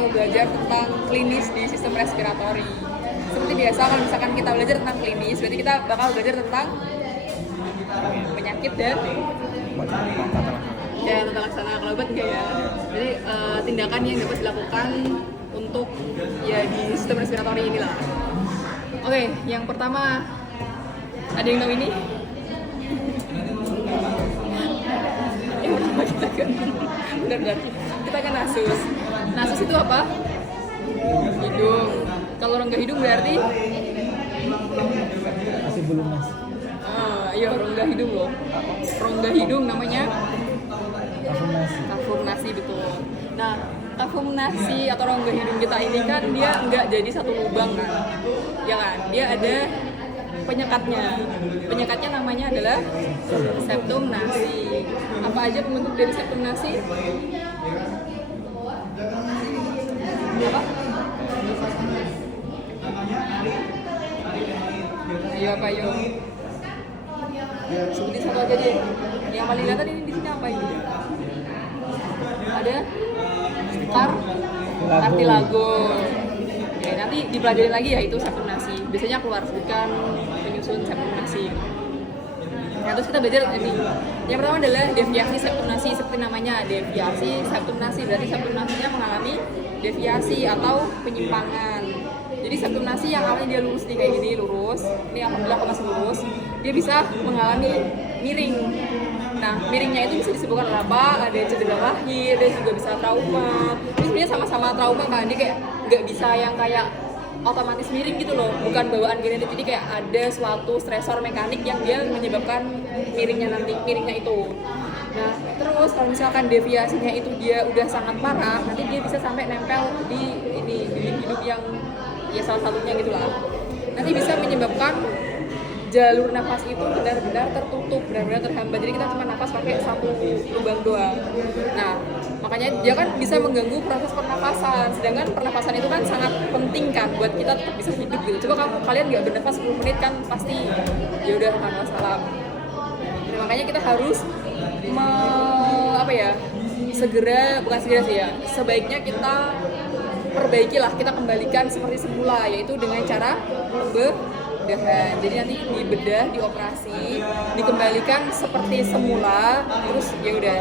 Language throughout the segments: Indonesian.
bakal belajar tentang klinis di sistem respiratori. Seperti biasa kalau misalkan kita belajar tentang klinis, berarti kita bakal belajar tentang penyakit dan tata laksana. Kalau obat enggak ya. Jadi tindakan yang dapat dilakukan untuk ya di sistem respiratori inilah. Oke, yang pertama ada yang tahu ini? Yang pertama kita kan nasus. Nasus itu apa? Hidung. Kalau rongga hidung berarti? Masih belum mas. Iya rongga hidung loh. Rongga hidung namanya? Kafum-nasi betul. Nah, kafum-nasi atau rongga hidung kita ini kan dia nggak jadi satu lubang kan? Ya kan? Dia ada penyekatnya. Penyekatnya namanya adalah septum nasi. Apa aja pembentuk dari septum nasi? Apa? Ayo apa yuk? Sebutin satu aja deh. Yang paling kelihatan ini di sini apa ini? Ada kartilago. Oke, nanti dipelajarin lagi ya itu septum nasi. Biasanya keluar bukan penyusun septum nasi. Nah, terus kita belajar ini. Yang pertama adalah deviasi septum nasi, seperti namanya deviasi septum nasi. Berarti septum nasinya mengalami deviasi atau penyimpangan. Jadi septum nasi yang awalnya dia lurus nih kayak gini lurus, ini alhamdulillah masih lurus, dia bisa mengalami miring. Nah, miringnya itu bisa disebabkan oleh apa? Ada cedera lahir, dia juga bisa trauma. Ini sebenarnya sama-sama trauma kan, dia kayak nggak bisa yang kayak otomatis miring gitu loh, bukan bawaan genetik. Jadi kayak ada suatu stresor mekanik yang dia menyebabkan miringnya itu. Nah, terus kalau misalkan deviasinya itu dia udah sangat parah, nanti dia bisa sampai nempel di hidup yang ya salah satunya gitulah. Nanti bisa menyebabkan jalur nafas itu benar-benar tertutup, benar-benar terhambat. Jadi kita cuma nafas pakai satu lubang doang. Nah, makanya dia kan bisa mengganggu proses pernapasan. Sedangkan pernapasan itu kan sangat penting kan buat kita tetap bisa hidup gitu. Coba kalian nggak bernafas 10 menit kan pasti ya udah wassalam. Nah, makanya kita harus sebaiknya kita perbaikilah, kita kembalikan seperti semula, yaitu dengan cara bedahan. Jadi nanti dibedah, dioperasi, dikembalikan seperti semula, terus ya udah.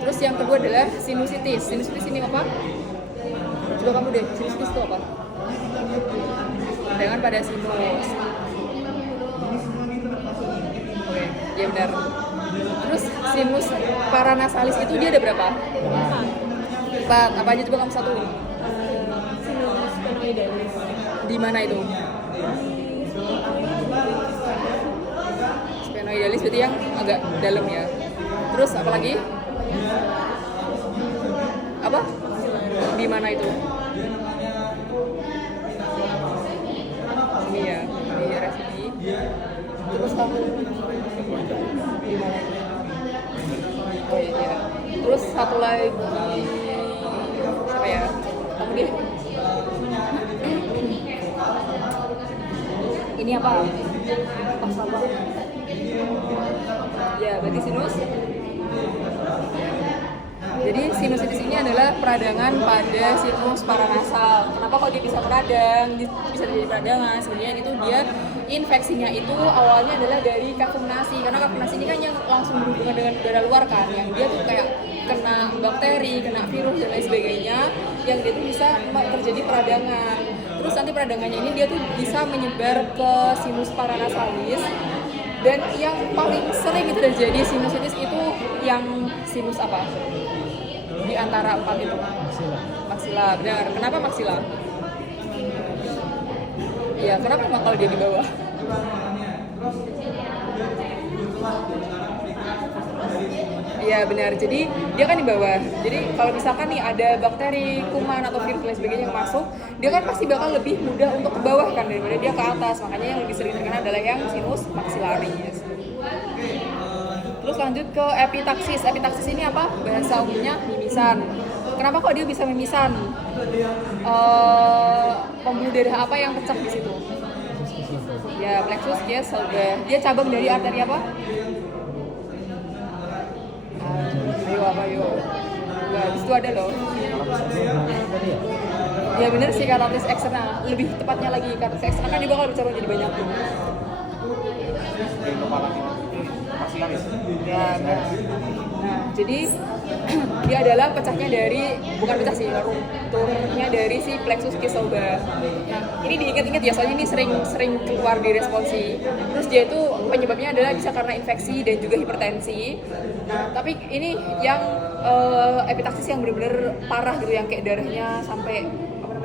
Terus yang kedua adalah sinusitis. Sinusitis ini apa? Coba kamu deh, sinusitis itu apa? Dengan pada sinus. Oke, ya benar. Terus sinus paranasalis itu dia ada berapa? 4. Apa aja coba kamu satu? Sinus sphenoidalis. Di mana itu? Sphenoidalis berarti yang agak dalam ya. Terus apa lagi? Apa? Di mana itu? Ini ya, di area sini. Terus kamu di mana? Oh iya. Terus satu lagi apa ya? Kamu deh. Ini apa? Pas apa? Ya, berarti sinus. Jadi sinusitis ini adalah peradangan pada sinus paranasal. Kenapa kok dia bisa meradang? Bisa terjadi peradangan. Sebenarnya itu dia infeksinya itu awalnya adalah dari kafum-nasi. Karena kafum-nasi ini kan yang langsung berhubungan dengan udara luar kan, yang dia tuh kayak kena bakteri, kena virus dan lain sebagainya, yang dia tuh bisa terjadi peradangan. Terus nanti peradangannya ini dia tuh bisa menyebar ke sinus paranasalis. Dan yang paling sering itu terjadi sinusitis itu yang sinus apa? Di antara 4 itu. Maksila, benar. Kenapa maksila? Iya, kenapa emang kalau dia di bawah? Iya benar, jadi dia kan di bawah. Jadi kalau misalkan nih ada bakteri, kuman atau virus dan sebagainya yang masuk, dia kan pasti bakal lebih mudah untuk ke bawah kan daripada dia ke atas. Makanya yang lebih sering terkena adalah yang sinus maxillaris. Terus lanjut ke epitaksis. Epitaksis ini apa? Bahasa umumnya mimisan. Kenapa kok dia bisa mimisan? Pembuluh darah apa yang pecah di situ? Ya, plexus Salga. Dia cabang dari arteri apa? Ayo apa yo? Enggak, di situ ada loh. Ya bener sih katalis eksternal, lebih tepatnya lagi katalis eksternal kan dia bakal bercabang jadi banyak tuh. Facialis. Ya, nah, jadi dia adalah pecahnya dari, bukan pecah sih, rupturnya dari si plexus kysloba. Nah, ini diingat-ingat ya, soalnya ini sering keluar di responsi. Terus dia itu penyebabnya adalah bisa karena infeksi dan juga hipertensi. Nah, tapi ini yang epitaksis yang benar-benar parah gitu, yang kayak darahnya sampai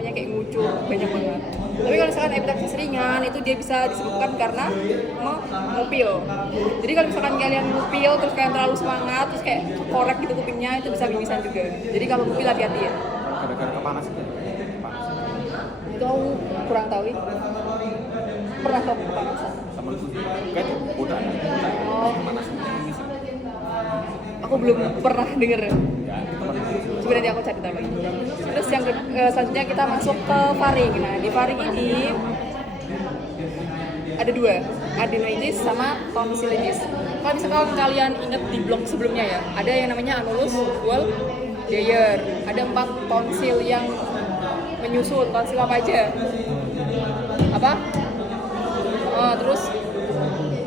kayak ngucur banyak banget. Tapi kalau misalkan epitaksis ringan itu dia bisa disebabkan karena ngupil. Jadi kalau misalkan kalian ngupil terus kalian terlalu semangat terus kayak korek gitu kupingnya, itu bisa mimisan juga. Jadi kalau ngupil hati-hati ya. Gara-gara kepanasan kan? Itu aku kurang tahu nih. Pernah tahu kepanasan? Temenku kan udah Oh, kepanasan mimisan. aku belum pernah denger. Ya, temenku. Coba nanti aku cari tahu lagi. Terus yang selanjutnya kita masuk ke faring. Nah, di faring ini ada dua, adenoides sama tonsillitis. Kalau misalkan kalian ingat di blog sebelumnya ya, ada yang namanya anulus, wall, Deyer. Ada 4 tonsil yang menyusun. Tonsil apa aja? Apa? Terus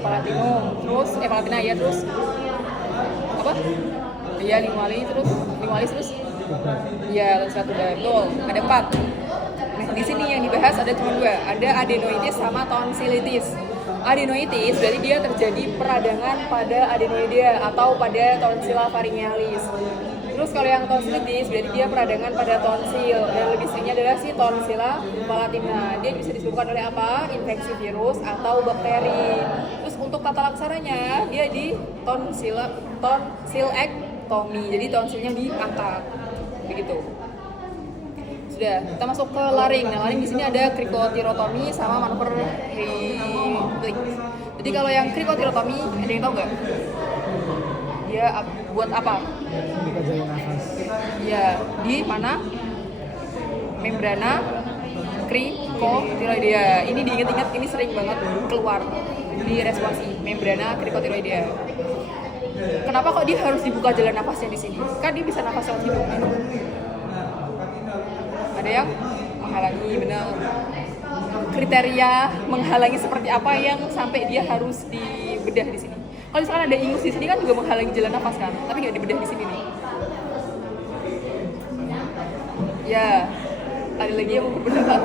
palatinum, terus palatina ya, terus apa? Iya, lingualis terus iya, tonsil tuba, betul. Ada 4. Nah, di sini yang dibahas ada cuma 2, ada adenoides sama tonsillitis. Adenoides berarti dia terjadi peradangan pada adenoidea atau pada tonsilla pharyngealis. Terus kalau yang tonsillitis berarti dia peradangan pada tonsil, dan lebih seringnya adalah si tonsilla palatina. Dia bisa disebabkan oleh apa? Infeksi virus atau bakteri. Terus untuk tata laksananya dia di tonsilektomi, jadi tonsilnya diangkat, begitu. Sudah, kita masuk ke laring. Nah, laring di sini ada krikotirotomi sama manuver Heydrich. Jadi kalau yang krikotirotomi, ada yang tahu nggak? Dia buat apa? Ya, di mana? Membrana krikotiroidea. Ini diingat-ingat, ini sering banget keluar di responsi membrana krikotiroidea. Kenapa kok dia harus dibuka jalan nafasnya di sini? Kan dia bisa nafas lewat hidung. Ada yang menghalangi, benar. Kriteria menghalangi seperti apa yang sampai dia harus dibedah di sini? Kalau misalkan ada ingus di sini kan juga menghalangi jalan nafas kan, tapi nggak dibedah di sini nih. Ya, tadi lagi yang berpendapat.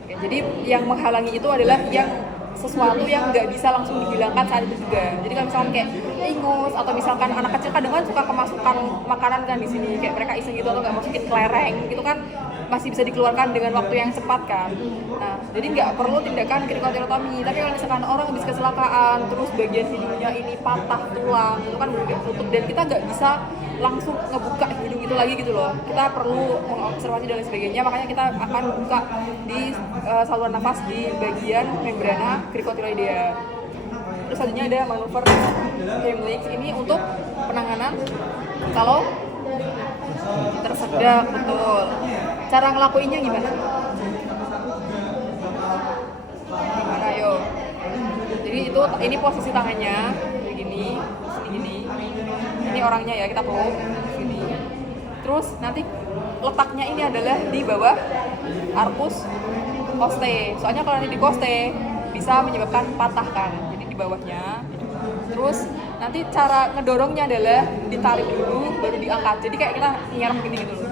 Oke, jadi yang menghalangi itu adalah yang sesuatu yang nggak bisa langsung dihilangkan saat itu juga. Jadi kalau misalkan kayak ingus atau misalkan anak kecil kadang kan suka kemasukan makanan kan di sini, kayak mereka iseng gitu atau nggak masukin kelereng gitu kan, masih bisa dikeluarkan dengan waktu yang cepat kan. Nah, jadi nggak perlu tindakan krikotirotomi. Tapi kalau misalkan orang habis kecelakaan terus bagian hidungnya ini patah tulang, itu kan udah tutup dan kita nggak bisa langsung ngebuka hidung itu lagi gitu loh. Kita perlu mengobservasi dan lain sebagainya. Makanya kita akan buka di saluran nafas di bagian membrana krikotiroidea. Terus selanjutnya ada manuver Heimlich, ini untuk penanganan kalau tersedak, betul. Cara ngelakuinnya gimana? Gimana yo? Jadi ini posisi tangannya begini, gini. Ini orangnya ya, kita peluk gini. Terus nanti letaknya ini adalah di bawah arcus costae. Soalnya kalau nanti di costae bisa menyebabkan patah kan. Jadi di bawahnya. Terus nanti cara ngedorongnya adalah ditarik dulu baru diangkat. Jadi kayak kita nyerap gini gitu loh.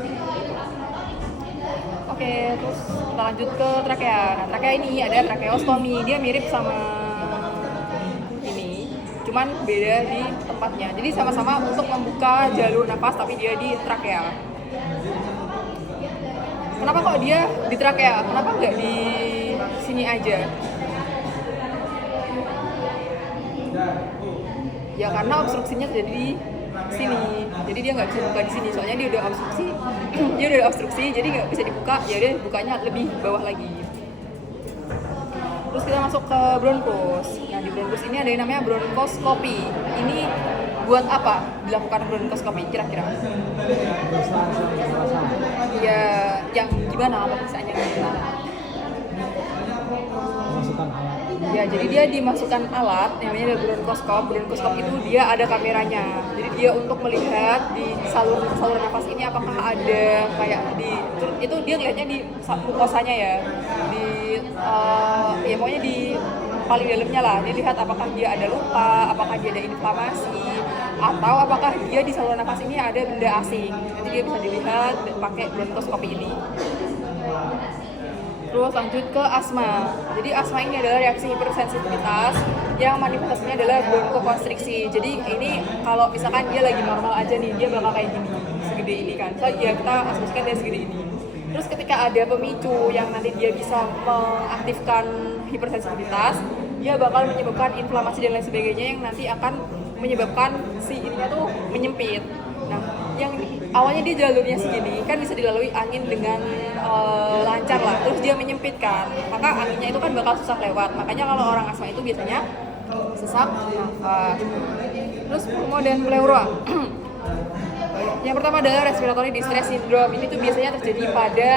Oke, terus kita lanjut ke trakea. Nah, trakea ini ada trakeostomi. Dia mirip sama ini, cuman beda di tempatnya. Jadi sama-sama untuk membuka jalur nafas, tapi dia di trakea. Kenapa kok dia di trakea? Kenapa nggak di sini aja? Ya karena obstruksinya terjadi di sini, jadi dia nggak bisa buka di sini. Soalnya dia udah obstruksi, jadi nggak bisa dibuka. Ya dia bukanya lebih bawah lagi. Terus kita masuk ke bronkus. Nah, di bronkus ini ada yang namanya bronkoskopi. Ini buat apa dilakukan bronkoskopi kira-kira? Ya, yang gimana pemeriksaannya? Masukkan alat Ya, jadi dia dimasukkan alat yang namanya bronkoskop. Bronkoskop itu dia ada kameranya. Jadi dia untuk melihat di saluran nafas ini apakah ada kayak itu dia lihatnya di mukosanya ya. Di ya pokoknya di paling dalamnya lah. Dia lihat apakah dia ada luka, apakah dia ada inflamasi, atau apakah dia di saluran nafas ini ada benda asing. Nanti dia bisa dilihat pakai bronkoskopi ini. Terus lanjut ke asma. Jadi asma ini adalah reaksi hipersensitivitas yang manifestasinya adalah bronkokonstriksi. Jadi ini kalau misalkan dia lagi normal aja nih, dia bakal kayak gini, segede ini kan. So ya kita asumsikan dia segede ini. Terus ketika ada pemicu yang nanti dia bisa mengaktifkan hipersensitivitas, dia bakal menyebabkan inflamasi dan lain sebagainya yang nanti akan menyebabkan si ininya tuh menyempit. Nah, yang awalnya dia jalurnya segini kan bisa dilalui angin dengan lancar lah, terus dia menyempit kan, maka anginnya itu kan bakal susah lewat. Makanya kalau orang asma itu biasanya sesak nafas. Terus pneumo dan pleura. Yang pertama adalah respiratory distress syndrome. Ini tuh biasanya terjadi pada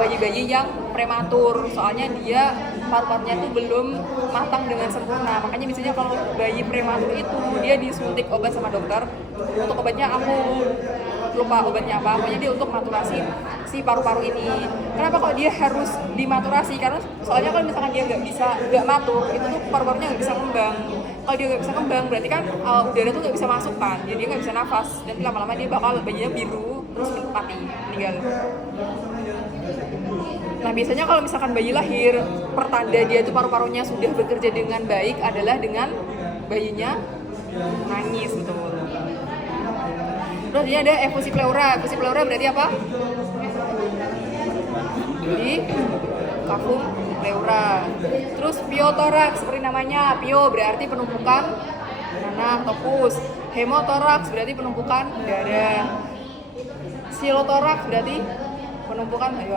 bayi-bayi yang prematur, soalnya dia paru-parunya tuh belum matang dengan sempurna. Makanya biasanya kalau bayi prematur itu dia disuntik obat sama dokter. Untuk obatnya aku lupa obatnya apa, pokoknya dia untuk maturasi si paru-paru ini. Kenapa kok dia harus dimaturasi? Karena soalnya kalau misalkan dia nggak matur, itu tuh paru-parunya nggak bisa kembang. Kalau dia nggak bisa kembang, berarti kan udara tuh nggak bisa masuk kan, jadi dia nggak bisa nafas. Dan lama-lama dia bakal bayinya biru, terus mati, meninggal. Nah biasanya kalau misalkan bayi lahir, pertanda dia tuh paru-parunya sudah bekerja dengan baik adalah dengan bayinya nangis, betul. Terus ini ada efusi pleura. Efusi pleura berarti apa? Di kafum pleura. Terus piotoraks seperti namanya, pio berarti penumpukan nanah atau pus. Hemotoraks berarti penumpukan darah. Silotoraks berarti penumpukan ayo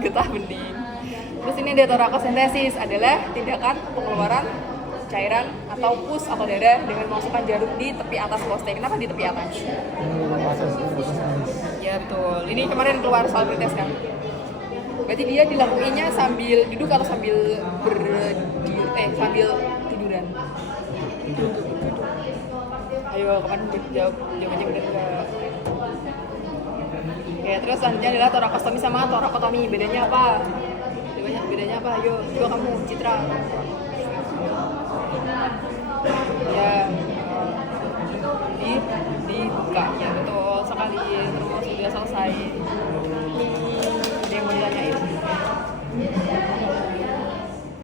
getah bening. Terus ini ada torakosentesis, adalah tindakan pengeluaran cairan atau pus atau darah dengan memasukkan jarum di tepi atas prostat. Kenapa di tepi atas? Ya betul. Ini kemarin keluar soal pretest kan. Berarti dia dilakuinya sambil duduk atau sambil sambil tiduran. Ayo kapan jawabannya benar enggak? Oke, terus selanjutnya adalah torakostomi sama torakotomi. Bedanya apa? Ayo coba kamu Citra.